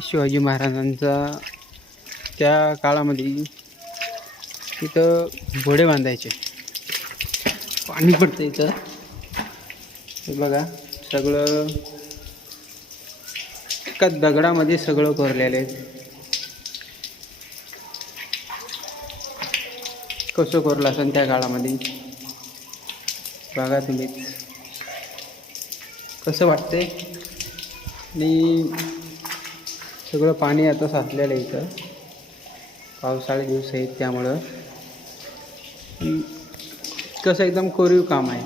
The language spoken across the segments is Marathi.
शिवाजी महाराजांचा त्या काळामध्ये इथं घोडे बांधायचे. पाणी पडतं इथं. हे बघा सगळं एका दगडामध्ये सगळं कोरलेलं आहे. कसं कोरलं असेल त्या काळामध्ये बघा तुम्ही. कसं वाटतंय. आणि सगळं पाणी आता साचलेलं आहे इथं. पावसाळे दिवस आहेत त्यामुळं कसं एकदम कोरीव काम आहे.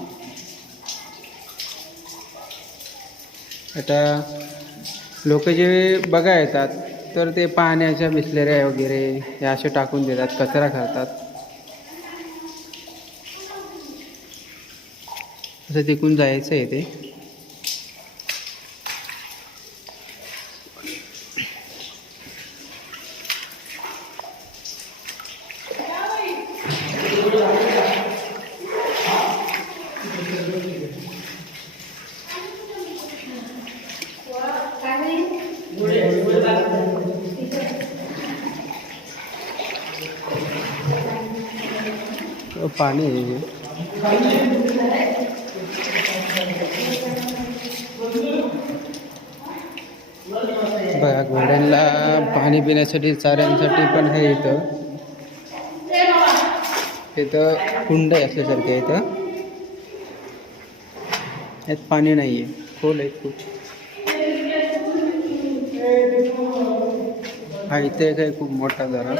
आता लोक जे बघा येतात तर ते पाण्याच्या बिसलेऱ्या वगैरे हे असे टाकून देतात, कचरा करतात. असं तिकून जायचं आहे ते. पाणी आहे. बघा घोड्यांना पाणी पिण्यासाठी, चाऱ्यांसाठी पण आहे इथं. इथं कुंड असल्यासारखे आहे इथं. यात पाणी नाही आहे, खोल आहे खूप. हा इथे काय खूप मोठा जरा.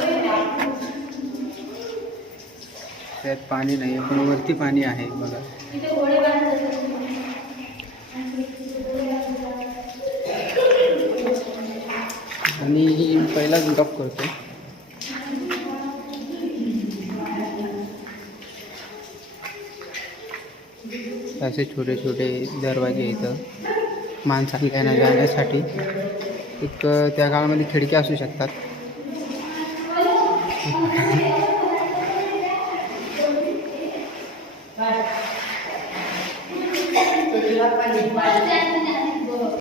त्यात पाणी नाही पण वरती पाणी आहे बघा. आणि पहिलाच गप करतो. असे छोटे छोटे दरवाजे इथं माणसांना येण्या जाण्यासाठी. एक त्या काळामध्ये खिडक्या असू शकतात.